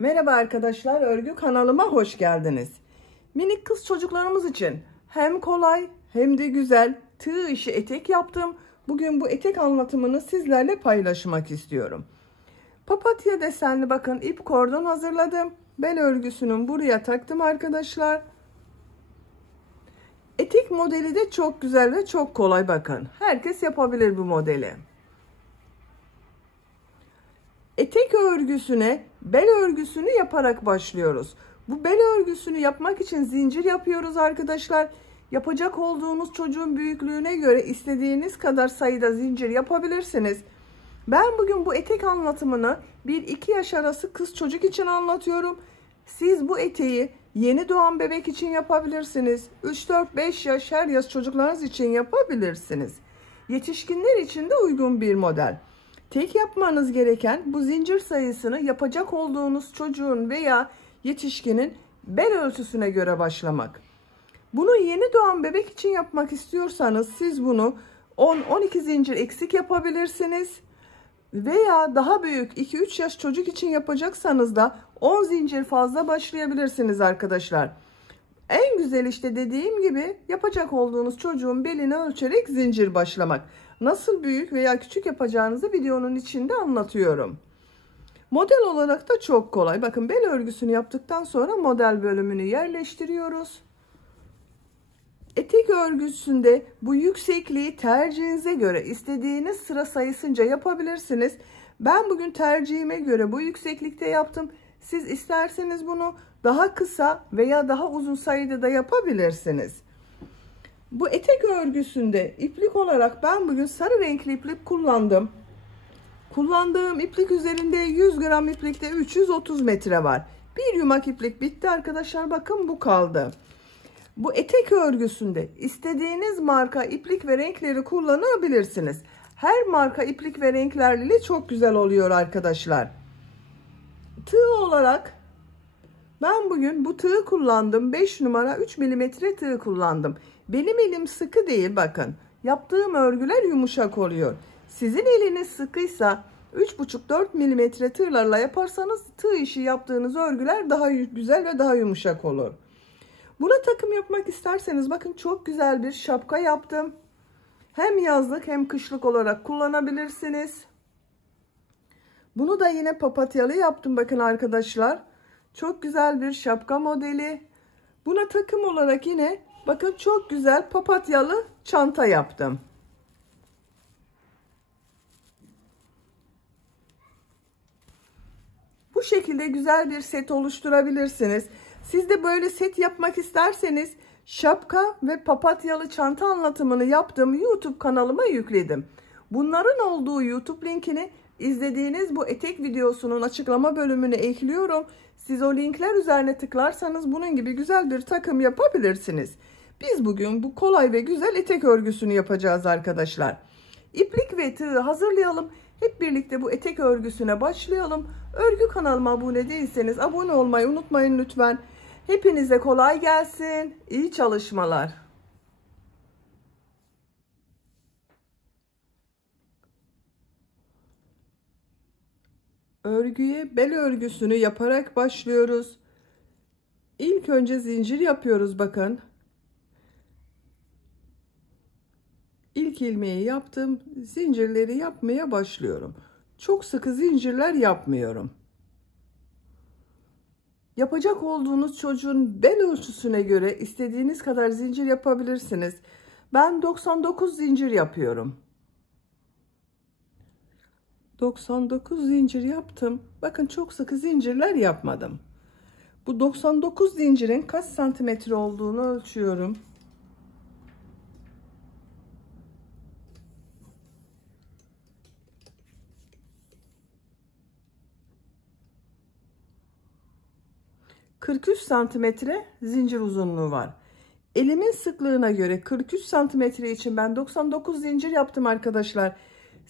Merhaba arkadaşlar, örgü kanalıma hoş geldiniz. Minik kız çocuklarımız için hem kolay hem de güzel tığ işi etek yaptım. Bugün bu etek anlatımını sizlerle paylaşmak istiyorum. Papatya desenli bakın ip kordon hazırladım. Bel örgüsünün buraya taktım arkadaşlar. Etek modeli de çok güzel ve çok kolay bakın. Herkes yapabilir bu modeli. Etek örgüsüne bel örgüsünü yaparak başlıyoruz. Bu bel örgüsünü yapmak için zincir yapıyoruz arkadaşlar. Yapacak olduğunuz çocuğun büyüklüğüne göre istediğiniz kadar sayıda zincir yapabilirsiniz. Ben bugün bu etek anlatımını 1-2 yaş arası kız çocuk için anlatıyorum. Siz bu eteği yeni doğan bebek için yapabilirsiniz. 3-4-5 yaş her yaş çocuklarınız için yapabilirsiniz. Yetişkinler için de uygun bir model. Tek yapmanız gereken bu zincir sayısını yapacak olduğunuz çocuğun veya yetişkinin bel ölçüsüne göre başlamak. Bunu yeni doğan bebek için yapmak istiyorsanız siz bunu 10-12 zincir eksik yapabilirsiniz. Veya daha büyük 2-3 yaş çocuk için yapacaksanız da 10 zincir fazla başlayabilirsiniz arkadaşlar. En güzel işte dediğim gibi yapacak olduğunuz çocuğun belini ölçerek zincir başlamak. Nasıl büyük veya küçük yapacağınızı videonun içinde anlatıyorum. Model olarak da çok kolay. Bakın bel örgüsünü yaptıktan sonra model bölümünü yerleştiriyoruz. Etek örgüsünde bu yüksekliği tercihinize göre istediğiniz sıra sayısınca yapabilirsiniz. Ben bugün tercihime göre bu yükseklikte yaptım. Siz isterseniz bunu daha kısa veya daha uzun sayıda da yapabilirsiniz. Bu etek örgüsünde iplik olarak ben bugün sarı renkli iplik kullandım. Kullandığım iplik üzerinde 100 gram iplikte 330 metre var. Bir yumak iplik bitti arkadaşlar. Bakın bu kaldı. Bu etek örgüsünde istediğiniz marka iplik ve renkleri kullanabilirsiniz. Her marka iplik ve renklerle çok güzel oluyor arkadaşlar. Tığ olarak ben bugün bu tığı kullandım. 5 numara 3 milimetre tığ kullandım. Benim elim sıkı değil bakın. Yaptığım örgüler yumuşak oluyor. Sizin eliniz sıkıysa 3,5-4 milimetre tığlarla yaparsanız tığ işi yaptığınız örgüler daha güzel ve daha yumuşak olur. Buna takım yapmak isterseniz bakın çok güzel bir şapka yaptım. Hem yazlık hem kışlık olarak kullanabilirsiniz. Bunu da yine papatyalı yaptım bakın arkadaşlar. Çok güzel bir şapka modeli. Buna takım olarak yine bakın çok güzel papatyalı çanta yaptım. Bu şekilde güzel bir set oluşturabilirsiniz. Siz de böyle set yapmak isterseniz şapka ve papatyalı çanta anlatımını yaptığım YouTube kanalıma yükledim. Bunların olduğu YouTube linkini izlediğiniz bu etek videosunun açıklama bölümüne ekliyorum. Siz o linkler üzerine tıklarsanız bunun gibi güzel bir takım yapabilirsiniz. Biz bugün bu kolay ve güzel etek örgüsünü yapacağız arkadaşlar. İplik ve tığı hazırlayalım. Hep birlikte bu etek örgüsüne başlayalım. Örgü kanalıma abone değilseniz abone olmayı unutmayın lütfen. Hepinize kolay gelsin. İyi çalışmalar. Örgüye bel örgüsünü yaparak başlıyoruz. İlk önce zincir yapıyoruz bakın. İlk ilmeği yaptım. Zincirleri yapmaya başlıyorum. Çok sıkı zincirler yapmıyorum. Yapacak olduğunuz çocuğun bel ölçüsüne göre istediğiniz kadar zincir yapabilirsiniz. Ben 99 zincir yapıyorum. 99 zincir yaptım. Bakın çok sıkı zincirler yapmadım. Bu 99 zincirin kaç santimetre olduğunu ölçüyorum. ...43 santimetre zincir uzunluğu var. Elimin sıklığına göre 43 santimetre için ben 99 zincir yaptım arkadaşlar.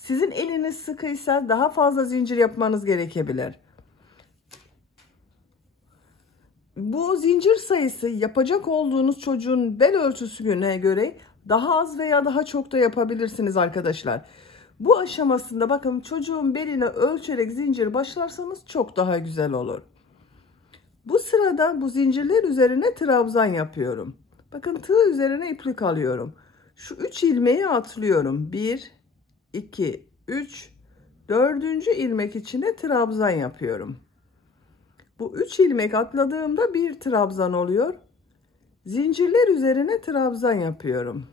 Sizin eliniz sıkıysa daha fazla zincir yapmanız gerekebilir. Bu zincir sayısı yapacak olduğunuz çocuğun bel ölçüsüne göre daha az veya daha çok da yapabilirsiniz arkadaşlar. Bu aşamasında bakın çocuğun beline ölçerek zincir başlarsanız çok daha güzel olur. Bu sırada bu zincirler üzerine trabzan yapıyorum. Bakın tığ üzerine iplik alıyorum. Şu 3 ilmeği atlıyorum. 1, 2, 3, 4. ilmek içine trabzan yapıyorum. Bu 3 ilmek atladığımda bir trabzan oluyor. Zincirler üzerine trabzan yapıyorum.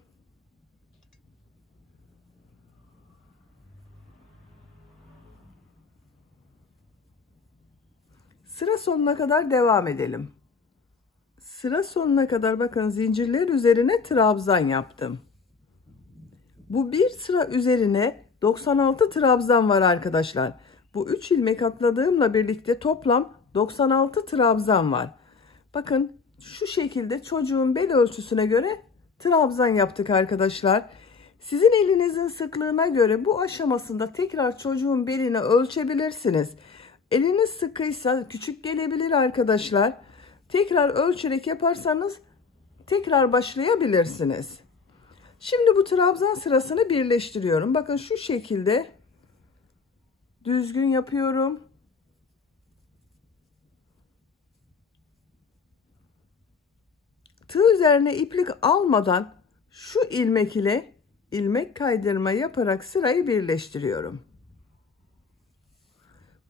Sıra sonuna kadar devam edelim. Sıra sonuna kadar bakın zincirler üzerine trabzan yaptım. Bu bir sıra üzerine 96 trabzan var arkadaşlar. Bu 3 ilmek atladığımla birlikte toplam 96 trabzan var. Bakın şu şekilde çocuğun bel ölçüsüne göre trabzan yaptık arkadaşlar. Sizin elinizin sıklığına göre bu aşamasında tekrar çocuğun belini ölçebilirsiniz. Eliniz sıkıysa küçük gelebilir arkadaşlar. Tekrar ölçerek yaparsanız tekrar başlayabilirsiniz. Şimdi bu trabzan sırasını birleştiriyorum. Bakın şu şekilde düzgün yapıyorum. Tığ üzerine iplik almadan şu ilmek ile ilmek kaydırma yaparak sırayı birleştiriyorum.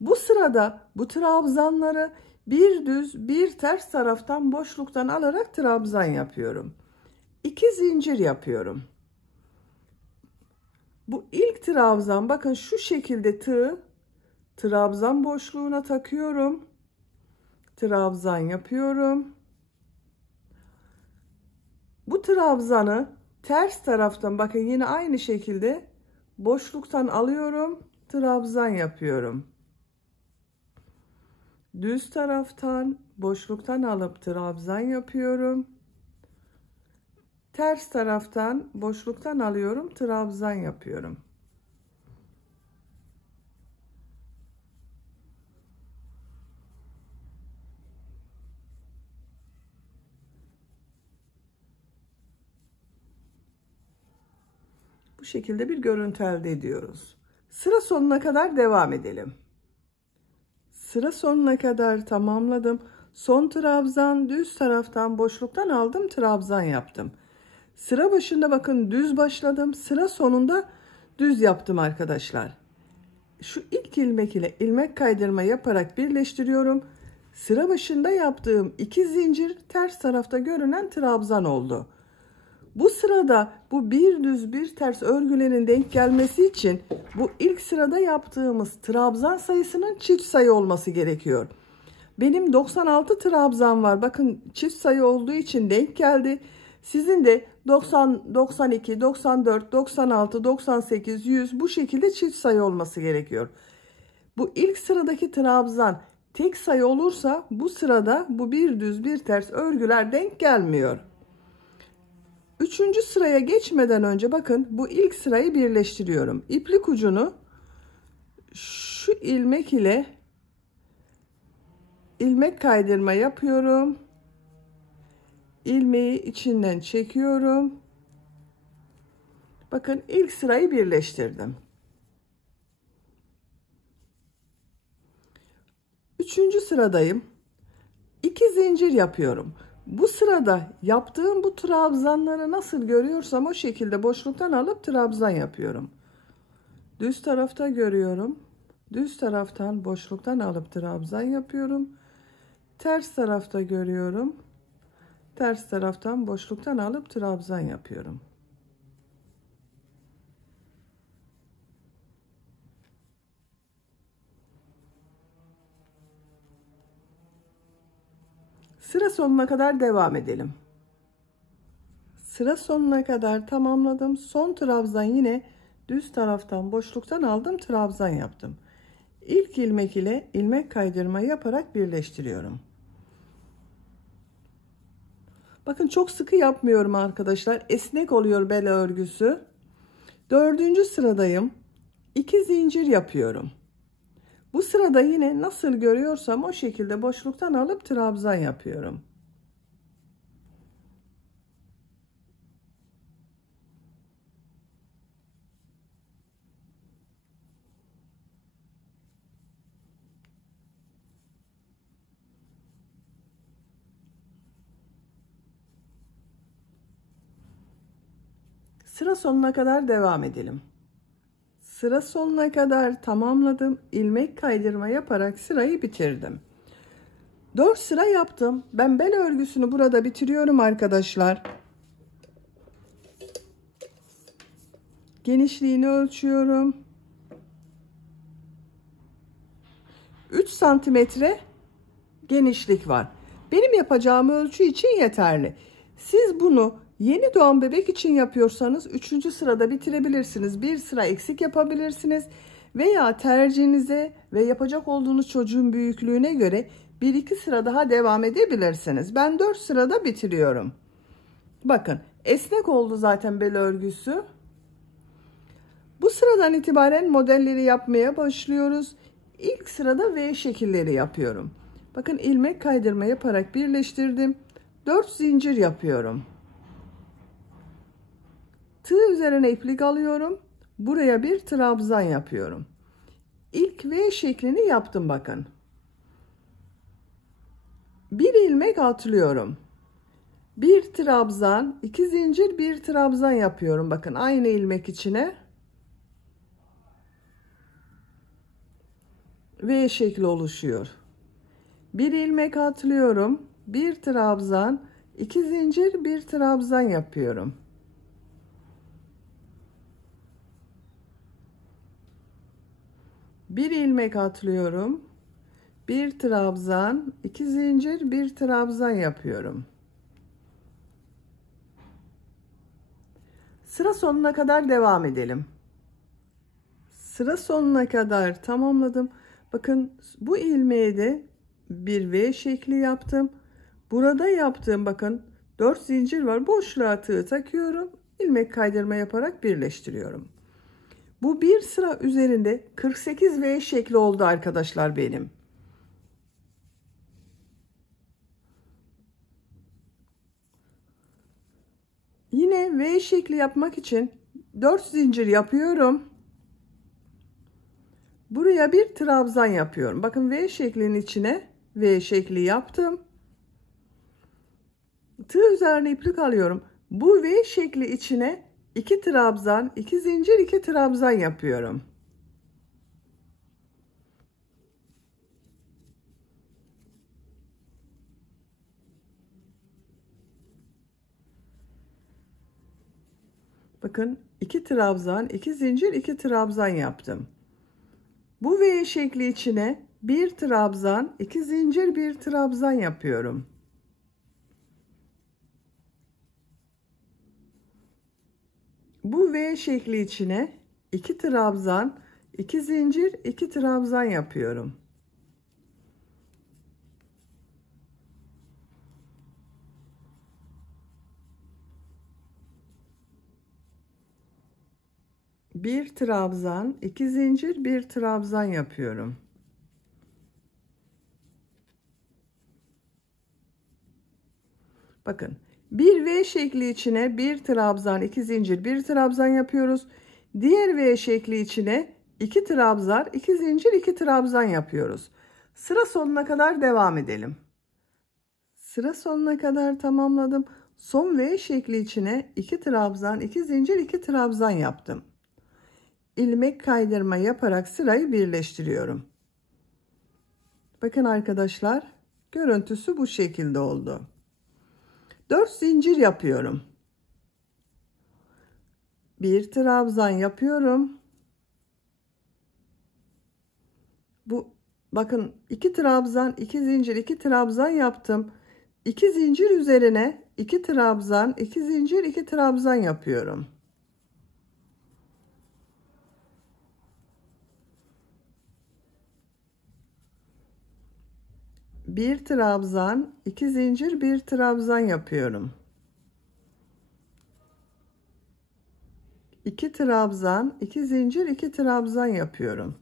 Bu sırada bu trabzanları bir düz bir ters taraftan boşluktan alarak trabzan yapıyorum. 2 zincir yapıyorum. Bu ilk trabzan bakın şu şekilde tığ trabzan boşluğuna takıyorum. Trabzan yapıyorum. Bu trabzanı ters taraftan bakın yine aynı şekilde boşluktan alıyorum. Trabzan yapıyorum. Düz taraftan boşluktan alıp trabzan yapıyorum. Ters taraftan boşluktan alıyorum, trabzan yapıyorum. Bu şekilde bir görüntü elde ediyoruz. Sıra sonuna kadar devam edelim. Sıra sonuna kadar tamamladım. Son trabzan düz taraftan boşluktan aldım, trabzan yaptım. Sıra başında bakın düz başladım. Sıra sonunda düz yaptım arkadaşlar. Şu ilk ilmek ile ilmek kaydırma yaparak birleştiriyorum. Sıra başında yaptığım 2 zincir ters tarafta görünen trabzan oldu. Bu sırada bu bir düz bir ters örgülerin denk gelmesi için bu ilk sırada yaptığımız trabzan sayısının çift sayı olması gerekiyor. Benim 96 trabzan var. Bakın çift sayı olduğu için denk geldi. Sizin de 90, 92, 94, 96, 98, 100 bu şekilde çift sayı olması gerekiyor. Bu ilk sıradaki trabzan tek sayı olursa bu sırada bu bir düz bir ters örgüler denk gelmiyor. Üçüncü sıraya geçmeden önce bakın bu ilk sırayı birleştiriyorum. İplik ucunu şu ilmek ile ilmek kaydırma yapıyorum. İlmeği içinden çekiyorum. Bakın ilk sırayı birleştirdim. Üçüncü sıradayım. 2 zincir yapıyorum. Bu sırada yaptığım bu trabzanları nasıl görüyorsam o şekilde boşluktan alıp trabzan yapıyorum. Düz tarafta görüyorum. Düz taraftan boşluktan alıp trabzan yapıyorum. Ters tarafta görüyorum. Ters taraftan boşluktan alıp trabzan yapıyorum. Sıra sonuna kadar devam edelim. Sıra sonuna kadar tamamladım. Son trabzan yine düz taraftan boşluktan aldım, trabzan yaptım. İlk ilmek ile ilmek kaydırma yaparak birleştiriyorum. Bakın çok sıkı yapmıyorum arkadaşlar. Esnek oluyor bel örgüsü. Dördüncü sıradayım. 2 zincir yapıyorum. Bu sırada yine nasıl görüyorsam o şekilde boşluktan alıp trabzan yapıyorum. Sıra sonuna kadar devam edelim. Sıra sonuna kadar tamamladım. İlmek kaydırma yaparak sırayı bitirdim. 4 sıra yaptım. Ben bel örgüsünü burada bitiriyorum arkadaşlar. Genişliğini ölçüyorum. 3 santimetre genişlik var. Benim yapacağım ölçü için yeterli. Siz bunu yeni doğan bebek için yapıyorsanız 3. sırada bitirebilirsiniz. Bir sıra eksik yapabilirsiniz. Veya tercihinize ve yapacak olduğunuz çocuğun büyüklüğüne göre 1-2 sıra daha devam edebilirsiniz. Ben 4 sırada bitiriyorum. Bakın esnek oldu zaten bel örgüsü. Bu sıradan itibaren modelleri yapmaya başlıyoruz. İlk sırada V şekilleri yapıyorum. Bakın ilmek kaydırma yaparak birleştirdim. 4 zincir yapıyorum. Tığ üzerine iplik alıyorum. Buraya bir trabzan yapıyorum. İlk V şeklini yaptım bakın. Bir ilmek atlıyorum. Bir trabzan, 2 zincir, bir trabzan yapıyorum. Bakın aynı ilmek içine. V şekli oluşuyor. Bir ilmek atlıyorum. Bir trabzan, 2 zincir, bir trabzan yapıyorum. Bir ilmek atlıyorum. Bir trabzan, 2 zincir, bir trabzan yapıyorum. Sıra sonuna kadar devam edelim. Sıra sonuna kadar tamamladım. Bakın bu ilmeğe de bir V şekli yaptım. Burada yaptığım bakın 4 zincir var. Boşluğa tığ takıyorum. İlmek kaydırma yaparak birleştiriyorum. Bu bir sıra üzerinde 48 V şekli oldu arkadaşlar benim. Yine V şekli yapmak için 4 zincir yapıyorum. Buraya bir trabzan yapıyorum. Bakın V şeklinin içine V şekli yaptım. Tığ üzerine iplik alıyorum. Bu V şekli içine 2 trabzan, 2 zincir, 2 trabzan yapıyorum. Bakın 2 trabzan, 2 zincir, 2 trabzan yaptım. Bu V şekli içine bir trabzan, 2 zincir, bir trabzan yapıyorum. Bu V şekli içine 2 trabzan, 2 zincir, 2 trabzan yapıyorum. Bir trabzan, 2 zincir, bir trabzan yapıyorum. Bakın bir V şekli içine bir trabzan, 2 zincir, bir trabzan yapıyoruz. Diğer V şekli içine 2 trabzan, 2 zincir, 2 trabzan yapıyoruz. Sıra sonuna kadar devam edelim. Sıra sonuna kadar tamamladım. Son V şekli içine 2 trabzan, 2 zincir, 2 trabzan yaptım. İlmek kaydırma yaparak sırayı birleştiriyorum. Bakın arkadaşlar, görüntüsü bu şekilde oldu. 4 zincir yapıyorum. Bir trabzan yapıyorum. Bu bakın 2 trabzan, 2 zincir, 2 trabzan yaptım. 2 zincir üzerine 2 trabzan, 2 zincir, 2 trabzan yapıyorum. Bir trabzan, 2 zincir, bir trabzan yapıyorum. 2 trabzan, 2 zincir, 2 trabzan yapıyorum.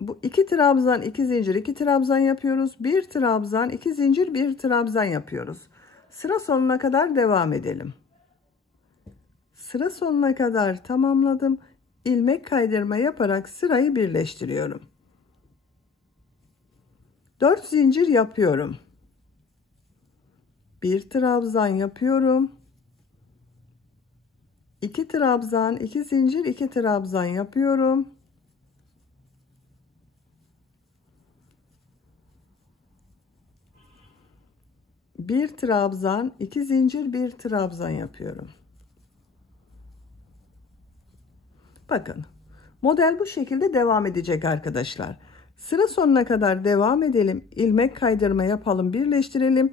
Bu 2 trabzan, 2 zincir, 2 trabzan yapıyoruz. Bir trabzan, 2 zincir, bir trabzan yapıyoruz. Sıra sonuna kadar devam edelim. Sıra sonuna kadar tamamladım. ilmek kaydırma yaparak sırayı birleştiriyorum. 4 zincir yapıyorum. 1 trabzan yapıyorum. 2 trabzan, 2 zincir, 2 trabzan yapıyorum. Bir trabzan, 2 zincir, 1 trabzan yapıyorum. Bakın, model bu şekilde devam edecek arkadaşlar. Sıra sonuna kadar devam edelim. İlmek kaydırma yapalım, birleştirelim.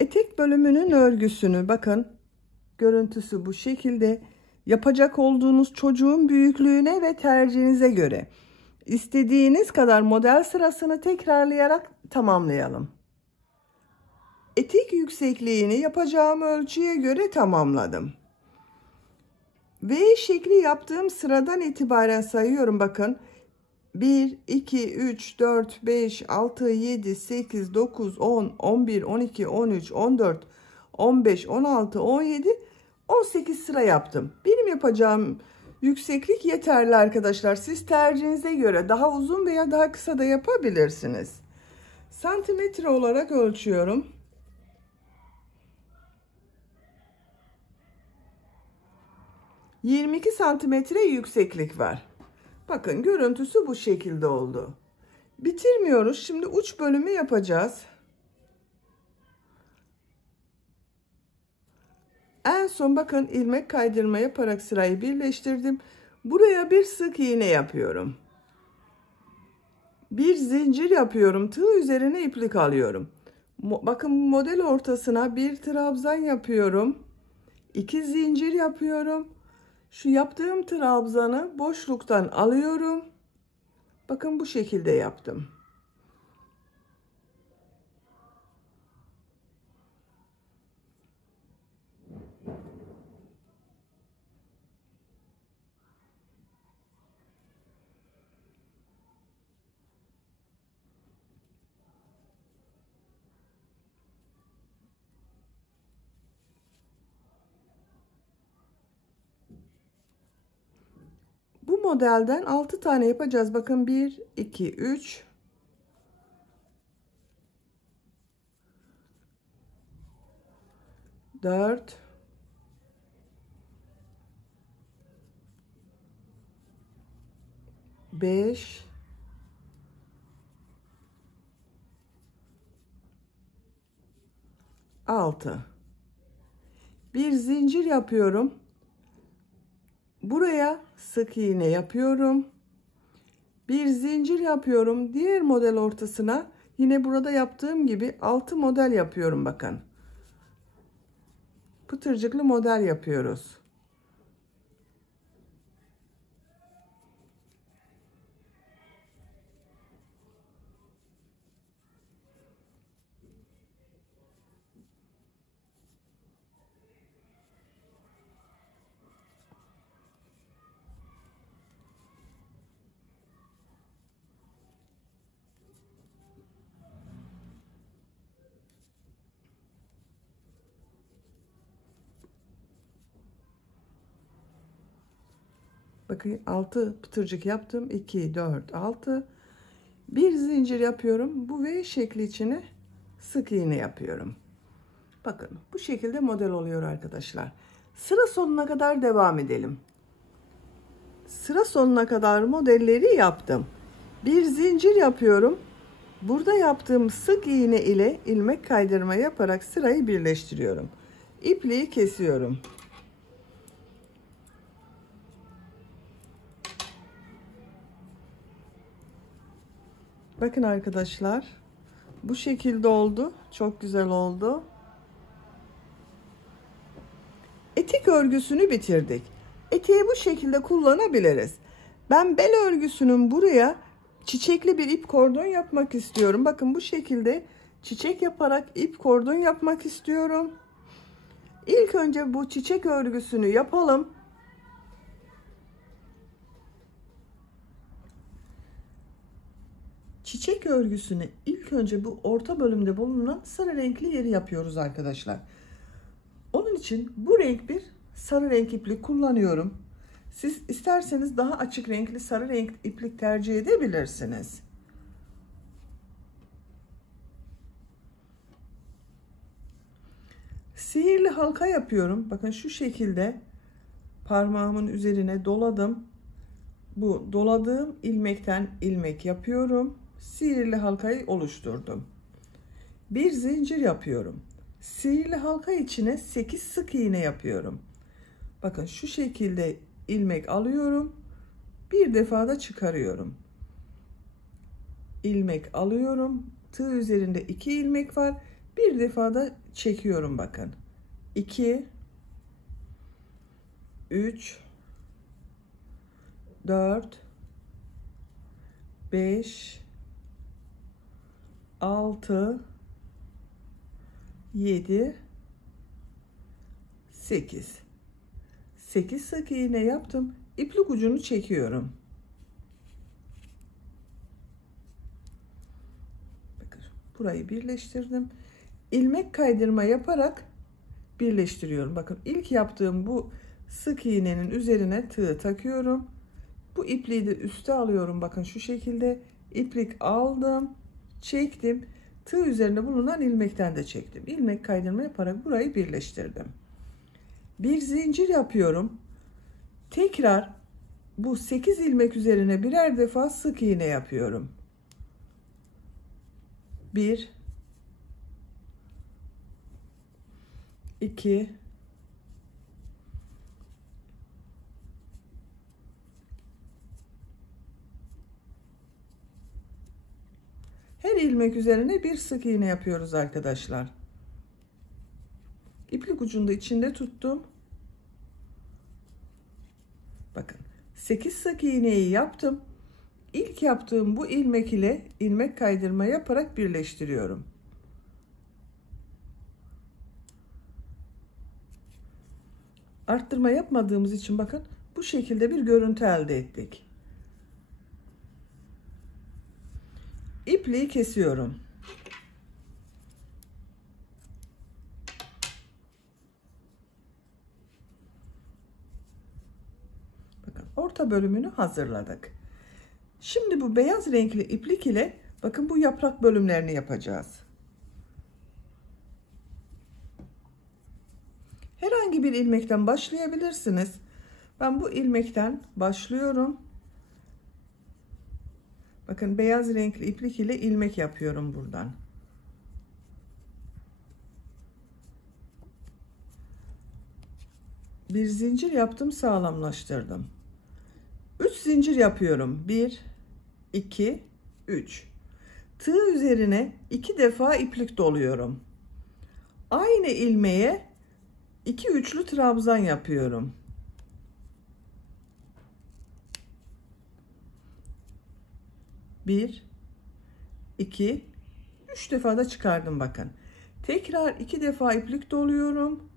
Etek bölümünün örgüsünü bakın, görüntüsü bu şekilde. Yapacak olduğunuz çocuğun büyüklüğüne ve tercihinize göre istediğiniz kadar model sırasını tekrarlayarak tamamlayalım. Etek yüksekliğini yapacağım ölçüye göre tamamladım. V şekli yaptığım sıradan itibaren sayıyorum bakın. 1, 2, 3, 4, 5, 6, 7, 8, 9, 10, 11, 12, 13, 14, 15, 16, 17, 18 sıra yaptım. Benim yapacağım yükseklik yeterli arkadaşlar. Siz tercihinize göre daha uzun veya daha kısa da yapabilirsiniz. Santimetre olarak ölçüyorum. 22 santimetre yükseklik var. Bakın görüntüsü bu şekilde oldu. Bitirmiyoruz. Şimdi uç bölümü yapacağız. En son bakın ilmek kaydırma yaparak sırayı birleştirdim. Buraya bir sık iğne yapıyorum. Bir zincir yapıyorum. Tığ üzerine iplik alıyorum. Bakın model ortasına bir trabzan yapıyorum. 2 zincir yapıyorum. Şu yaptığım trabzanı boşluktan alıyorum. Bakın bu şekilde yaptım. Bu modelden 6 tane yapacağız. Bakın 1, 2, 3, 4, 5, 6. Bir zincir yapıyorum. Buraya sık iğne yapıyorum. Bir zincir yapıyorum. Diğer model ortasına yine burada yaptığım gibi 6 model yapıyorum bakın. Pıtırcıklı model yapıyoruz. Bakın 6 pıtırcık yaptım. 2, 4, 6. Bir zincir yapıyorum. Bu V şekli içine sık iğne yapıyorum. Bakın bu şekilde model oluyor arkadaşlar. Sıra sonuna kadar devam edelim. Sıra sonuna kadar modelleri yaptım. Bir zincir yapıyorum. Burada yaptığım sık iğne ile ilmek kaydırma yaparak sırayı birleştiriyorum. İpliği kesiyorum. Bakın arkadaşlar, bu şekilde oldu. Çok güzel oldu. Etek örgüsünü bitirdik. Eteği bu şekilde kullanabiliriz. Ben bel örgüsünün buraya çiçekli bir ip kordon yapmak istiyorum. Bakın bu şekilde çiçek yaparak ip kordon yapmak istiyorum. İlk önce bu çiçek örgüsünü yapalım. Çiçek örgüsünü ilk önce bu orta bölümde bulunan sarı renkli yeri yapıyoruz arkadaşlar. Onun için bu renk bir sarı renk iplik kullanıyorum. Siz isterseniz daha açık renkli sarı renk iplik tercih edebilirsiniz. Sihirli halka yapıyorum. Bakın şu şekilde parmağımın üzerine doladım. Bu doladığım ilmekten ilmek yapıyorum. Sihirli halkayı oluşturdum. Bir zincir yapıyorum. Sihirli halka içine 8 sık iğne yapıyorum. Bakın şu şekilde ilmek alıyorum. Bir defa da çıkarıyorum. İlmek alıyorum. Tığ üzerinde 2 ilmek var. Bir defa da çekiyorum bakın. 2 3 4 5 6 7 8 sık iğne yaptım. İplik ucunu çekiyorum. Bakın burayı birleştirdim. İlmek kaydırma yaparak birleştiriyorum. Bakın ilk yaptığım bu sık iğnenin üzerine tığ takıyorum. Bu ipliği de üste alıyorum. Bakın şu şekilde iplik aldım, çektim. Tığ üzerinde bulunan ilmekten de çektim. İlmek kaydırma yaparak burayı birleştirdim. Bir zincir yapıyorum. Tekrar bu 8 ilmek üzerine birer defa sık iğne yapıyorum. 1 2 Her ilmek üzerine bir sık iğne yapıyoruz arkadaşlar. İplik ucunu da içinde tuttum. Bakın 8 sık iğneyi yaptım. İlk yaptığım bu ilmek ile ilmek kaydırma yaparak birleştiriyorum. Arttırma yapmadığımız için bakın bu şekilde bir görüntü elde ettik. İpliği kesiyorum. Bakın orta bölümünü hazırladık. Şimdi bu beyaz renkli iplik ile bakın bu yaprak bölümlerini yapacağız. Herhangi bir ilmekten başlayabilirsiniz. Ben bu ilmekten başlıyorum. Bakın beyaz renkli iplik ile ilmek yapıyorum buradan. Bir zincir yaptım, sağlamlaştırdım. 3 zincir yapıyorum. 1 2 3. Tığ üzerine 2 defa iplik doluyorum. Aynı ilmeğe 2 üçlü trabzan yapıyorum. 1 2 3 defa da çıkardım bakın. Tekrar 2 defa iplik doluyorum.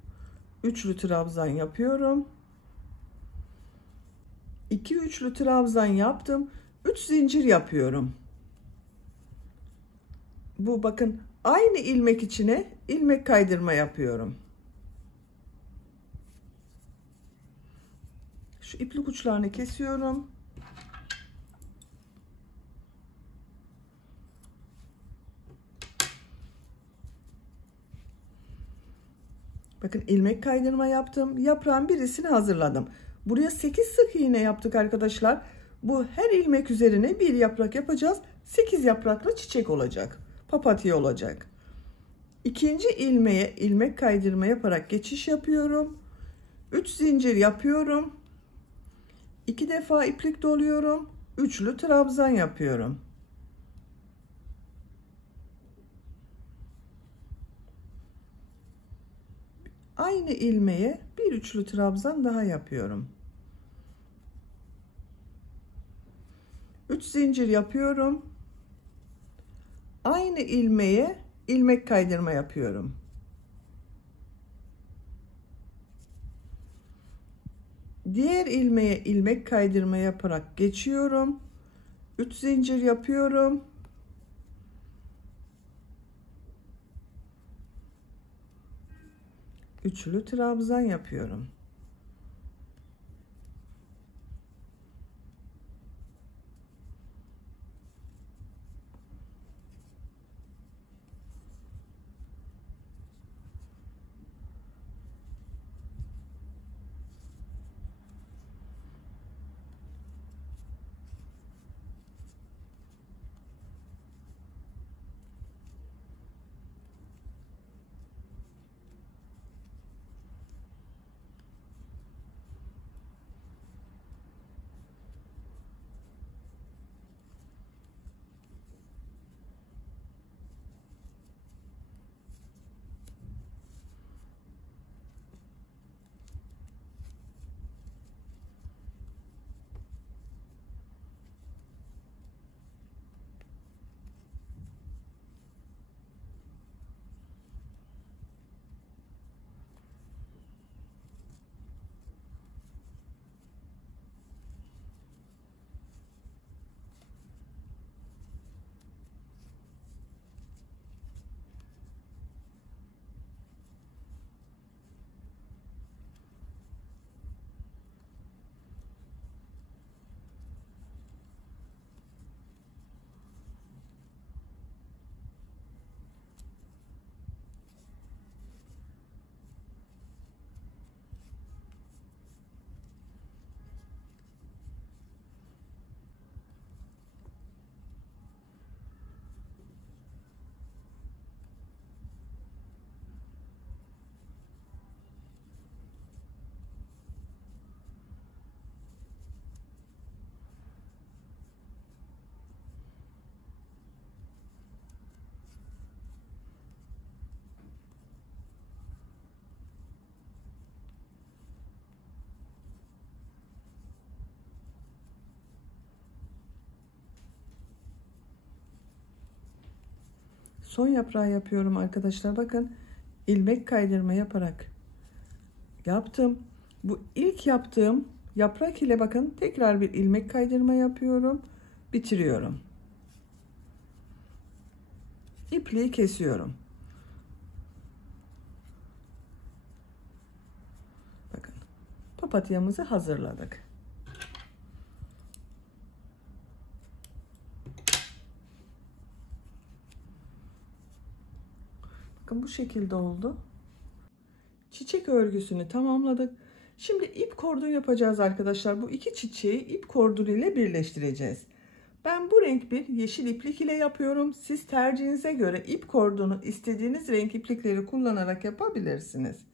Üçlü trabzan yapıyorum. 2 üçlü trabzan yaptım. 3 zincir yapıyorum. Bu bakın aynı ilmek içine ilmek kaydırma yapıyorum. Şu iplik uçlarını kesiyorum. Bakın ilmek kaydırma yaptım. Yaprağın birisini hazırladım. Buraya 8 sık iğne yaptık arkadaşlar. Bu her ilmek üzerine bir yaprak yapacağız. 8 yapraklı çiçek olacak. Papatya olacak. İkinci ilmeğe ilmek kaydırma yaparak geçiş yapıyorum. 3 zincir yapıyorum. 2 defa iplik doluyorum. Üçlü trabzan yapıyorum. Aynı ilmeğe bir üçlü trabzan daha yapıyorum. 3 zincir yapıyorum. Aynı ilmeğe ilmek kaydırma yapıyorum. Diğer ilmeğe ilmek kaydırma yaparak geçiyorum. 3 zincir yapıyorum. Üçlü trabzan yapıyorum. Son yaprağı yapıyorum arkadaşlar. Bakın ilmek kaydırma yaparak yaptım. Bu ilk yaptığım yaprak ile bakın tekrar bir ilmek kaydırma yapıyorum. Bitiriyorum. İpliği kesiyorum. Bakın papatyamızı hazırladık. Bakın bu şekilde oldu. Çiçek örgüsünü tamamladık. Şimdi ip kordon yapacağız arkadaşlar. Bu iki çiçeği ip kordonu ile birleştireceğiz. Ben bu renk bir yeşil iplik ile yapıyorum. Siz tercihinize göre ip kordonu istediğiniz renk iplikleri kullanarak yapabilirsiniz.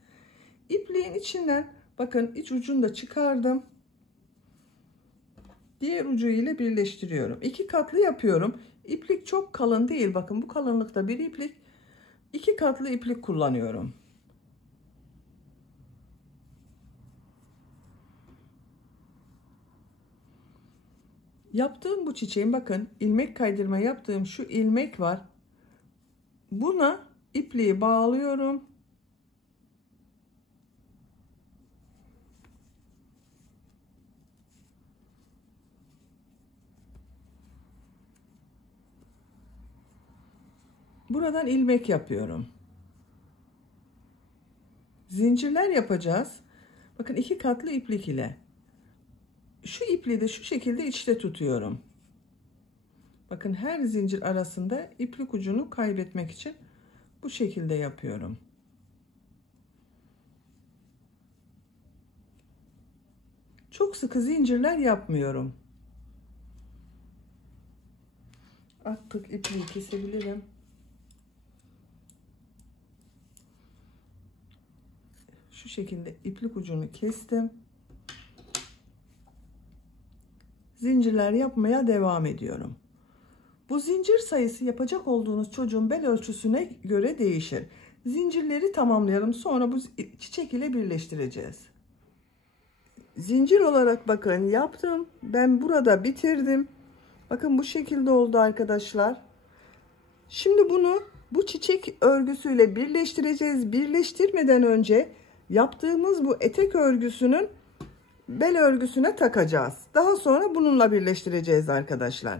İpliğin içinden bakın iç ucunu da çıkardım. Diğer ucu ile birleştiriyorum. İki katlı yapıyorum. İplik çok kalın değil. Bakın bu kalınlıkta bir iplik. İki katlı iplik kullanıyorum. Yaptığım bu çiçeğin bakın ilmek kaydırma yaptığım şu ilmek var. Buna ipliği bağlıyorum. Buradan ilmek yapıyorum. Zincirler yapacağız. Bakın iki katlı iplik ile. Şu ipliği de şu şekilde içte tutuyorum. Bakın her zincir arasında iplik ucunu kaybetmek için bu şekilde yapıyorum. Çok sıkı zincirler yapmıyorum. Artık ipliği kesebilirim. Şu şekilde iplik ucunu kestim. Zincirler yapmaya devam ediyorum. Bu zincir sayısı yapacak olduğunuz çocuğun bel ölçüsüne göre değişir. Zincirleri tamamlayalım. Sonra bu çiçek ile birleştireceğiz. Zincir olarak bakın yaptım. Ben burada bitirdim. Bakın bu şekilde oldu arkadaşlar. Şimdi bunu bu çiçek örgüsüyle birleştireceğiz. Birleştirmeden önce yaptığımız bu etek örgüsünün bel örgüsüne takacağız. Daha sonra bununla birleştireceğiz arkadaşlar.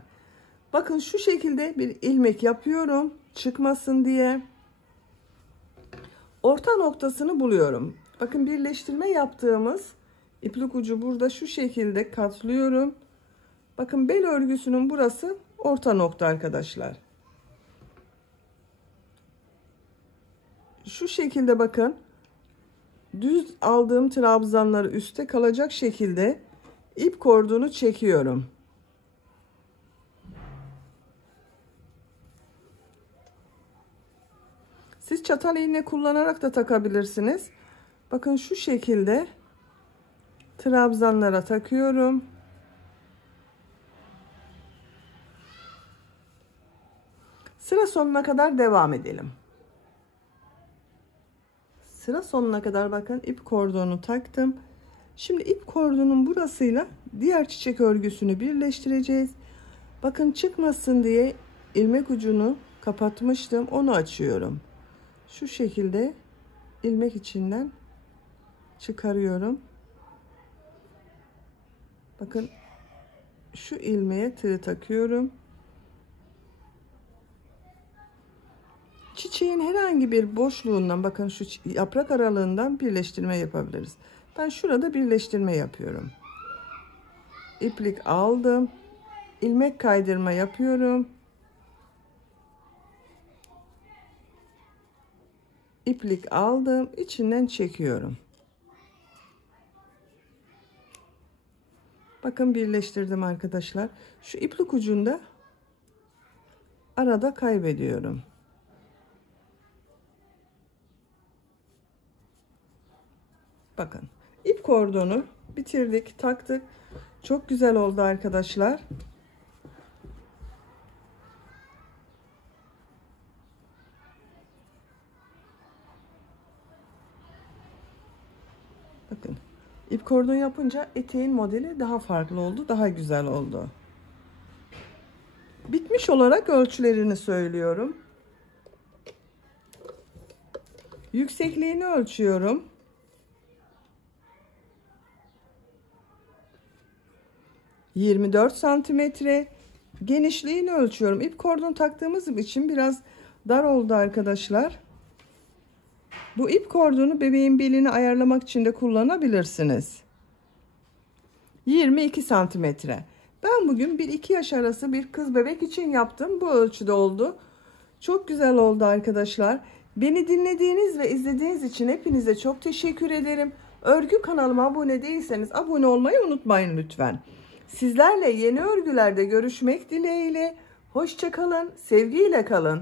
Bakın şu şekilde bir ilmek yapıyorum çıkmasın diye. Orta noktasını buluyorum. Bakın birleştirme yaptığımız iplik ucu burada şu şekilde katlıyorum. Bakın bel örgüsünün burası orta nokta arkadaşlar. Şu şekilde bakın düz aldığım trabzanları üste kalacak şekilde ip kordonu çekiyorum. Siz çatal iğne kullanarak da takabilirsiniz. Bakın şu şekilde trabzanlara takıyorum. Sıra sonuna kadar devam edelim. Sıra sonuna kadar bakın ip kordonu taktım. Şimdi ip kordonun burasıyla diğer çiçek örgüsünü birleştireceğiz. Bakın çıkmasın diye ilmek ucunu kapatmıştım. Onu açıyorum. Şu şekilde ilmek içinden çıkarıyorum. Bakın şu ilmeğe tığ takıyorum. Çiçeğin herhangi bir boşluğundan bakın şu yaprak aralığından birleştirme yapabiliriz. Ben şurada birleştirme yapıyorum. İplik aldım. İlmek kaydırma yapıyorum. İplik aldım. İçinden çekiyorum. Bakın birleştirdim arkadaşlar. Şu iplik ucunda arada kaybediyorum. Bakın ip kordonu bitirdik, taktık. Çok güzel oldu arkadaşlar. Bakın ip kordon yapınca eteğin modeli daha farklı oldu, daha güzel oldu. Bitmiş olarak ölçülerini söylüyorum. Yüksekliğini ölçüyorum. 24 santimetre. Genişliğini ölçüyorum. İp kordon taktığımız için biraz dar oldu arkadaşlar. Bu ip kordonu bebeğin belini ayarlamak için de kullanabilirsiniz. 22 santimetre. Ben bugün 1-2 yaş arası bir kız bebek için yaptım. Bu ölçüde oldu. Çok güzel oldu arkadaşlar. Beni dinlediğiniz ve izlediğiniz için hepinize çok teşekkür ederim. Örgü kanalıma abone değilseniz abone olmayı unutmayın lütfen. Sizlerle yeni örgülerde görüşmek dileğiyle. Hoşça kalın, sevgiyle kalın.